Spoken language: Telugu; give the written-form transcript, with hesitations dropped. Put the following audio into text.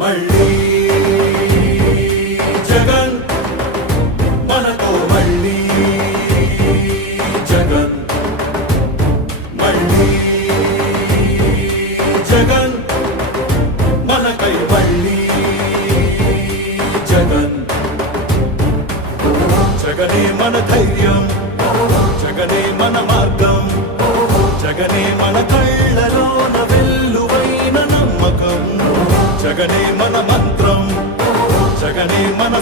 మళ్ళీ జగన్ మనతో మళ్ళీ జగన్ మళ్ళీ జగన్ మనకై మళ్ళీ జగన్ జగనే మన ధైర్యం జగనే మన మార్గం జగనే మన కళ్ళలోన వెల్లువైన నమ్మకం జగనే మన మంత్రం జగనే మన